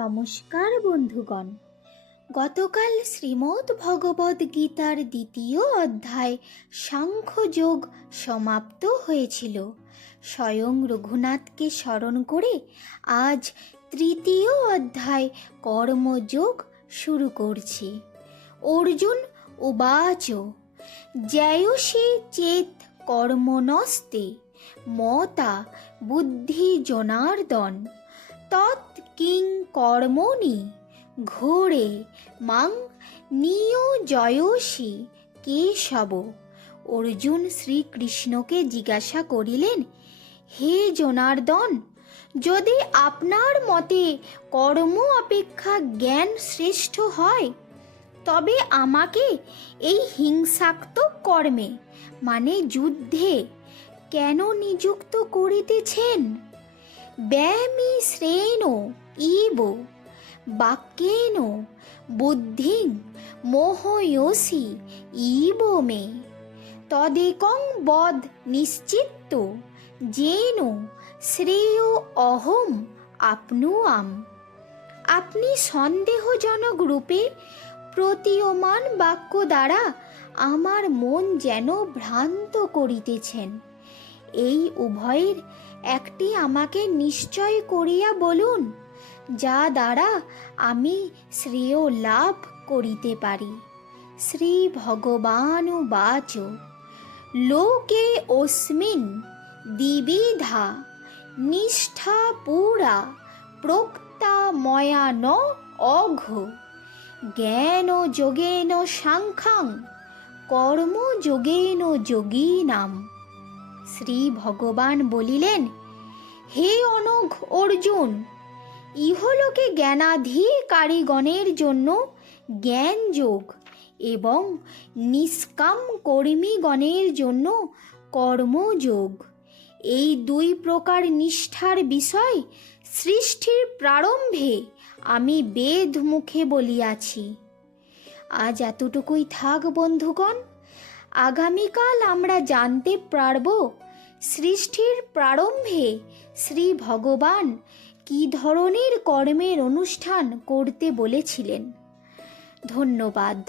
নমস্কার বন্ধুগণ। গতকাল শ্রীমদ্ ভগবদ গীতার দ্বিতীয় অধ্যায় সাংখ্যযোগ সমাপ্ত হয়েছিল। স্বয়ং রঘুনাথকে স্মরণ করে আজ তৃতীয় অধ্যায় কর্মযোগ শুরু করছি। অর্জুন উবাচ জ্যায়সী চেত কর্মণস্তে মতা বুদ্ধি জনার্দন তৎ কিং কর্মণি ঘোরে মাং নিয়োজয়সি কেশব। অর্জুন শ্রীকৃষ্ণকে জিজ্ঞাসা করিলেন, হে জনার্দন, যদি আপনার মতে কর্ম অপেক্ষা জ্ঞান শ্রেষ্ঠ হয়, তবে আমাকে এই হিংসাত্মক কর্মে মানে যুদ্ধে কেন নিযুক্ত করিতেছেন? ব্যামিশ্রেণ ইব বাক্যেন বুদ্ধিং মোহয়সি ইব মে তদেকং বদ নিশ্চিত্ত যেন শ্রেয় অহম আপনুয়াম। আপনি সন্দেহজনক রূপে প্রতীয়মান বাক্য দ্বারা আমার মন যেন ভ্রান্ত করিতেছেন। এই উভয়ের একটি আমাকে নিশ্চয় করিয়া বলুন, যা দ্বারা আমি শ্রেয় লাভ করিতে পারি। শ্রী ভগবানুবাচ লোকে অস্মিন দ্বিবিধা নিষ্ঠা পুরা প্রোক্তা ময়া ন অঘ জ্ঞান যোগেন সাংখ্যং কর্ম যোগেন যোগীনাম। শ্রী ভগবান বলিলেন, হে অনঘ অর্জুন, ইহলোকে জ্ঞানাধিকারীগণের জন্য জ্ঞান যোগ এবং নিষ্কাম কর্মীগণের জন্য কর্মযোগ, এই দুই প্রকার নিষ্ঠার বিষয় সৃষ্টির প্রারম্ভে আমি বেদ মুখে বলিয়াছি। আজ এতটুকুই থাক বন্ধুগণ। আগামীকাল আমরা জানতে পারব সৃষ্টির প্রারম্ভে শ্রী ভগবান কী ধরনের কর্মের অনুষ্ঠান করতে বলেছিলেন। ধন্যবাদ।